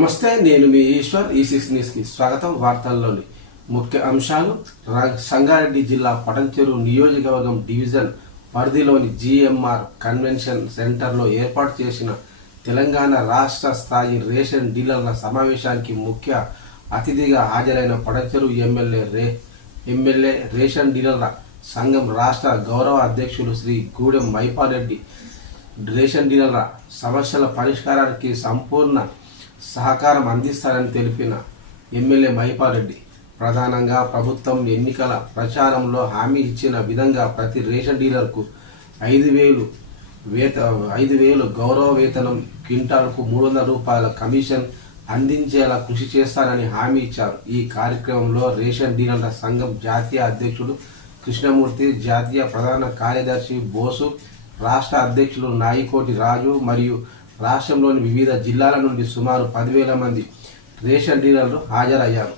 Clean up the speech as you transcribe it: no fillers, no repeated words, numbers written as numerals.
నమస్తే, నేను మీ ఈశ్వర్. ఈ6 న్యూస్కి స్వాగతం. వార్తల్లోని ముఖ్య అంశాలు. సంగారెడ్డి జిల్లా పటంచెరు నియోజకవర్గం డివిజన్ పరిధిలోని జిఎంఆర్ కన్వెన్షన్ సెంటర్లో ఏర్పాటు చేసిన తెలంగాణ రాష్ట్ర స్థాయి రేషన్ డీలర్ల సమావేశానికి ముఖ్య అతిథిగా హాజరైన పటంచెరు ఎమ్మెల్యే రేషన్ డీలర్ల సంఘం రాష్ట్ర గౌరవ అధ్యక్షులు శ్రీ గూడెం మైపారెడ్డి రేషన్ డీలర్ల సమస్యల పరిష్కారానికి సంపూర్ణ సహకారం అందిస్తారని తెలిపిన ఎమ్మెల్యే మైపారెడ్డి ప్రధానంగా ప్రభుత్వం ఎన్నికల ప్రచారంలో హామీ ఇచ్చిన విధంగా ప్రతి రేషన్ డీలర్కు 5,000 గౌరవ వేతనం, క్వింటాల్కు 300 రూపాయల కమిషన్ అందించేలా కృషి చేస్తారని హామీ ఇచ్చారు. ఈ కార్యక్రమంలో రేషన్ డీలర్ల సంఘం జాతీయ అధ్యక్షుడు కృష్ణమూర్తి, జాతీయ ప్రధాన కార్యదర్శి బోసు, రాష్ట్ర అధ్యక్షులు నాయికోటి రాజు మరియు రాష్ట్రంలోని వివిధ జిల్లాల నుండి సుమారు 10,000 మంది రేషన్ డీలర్లు హాజరయ్యారు.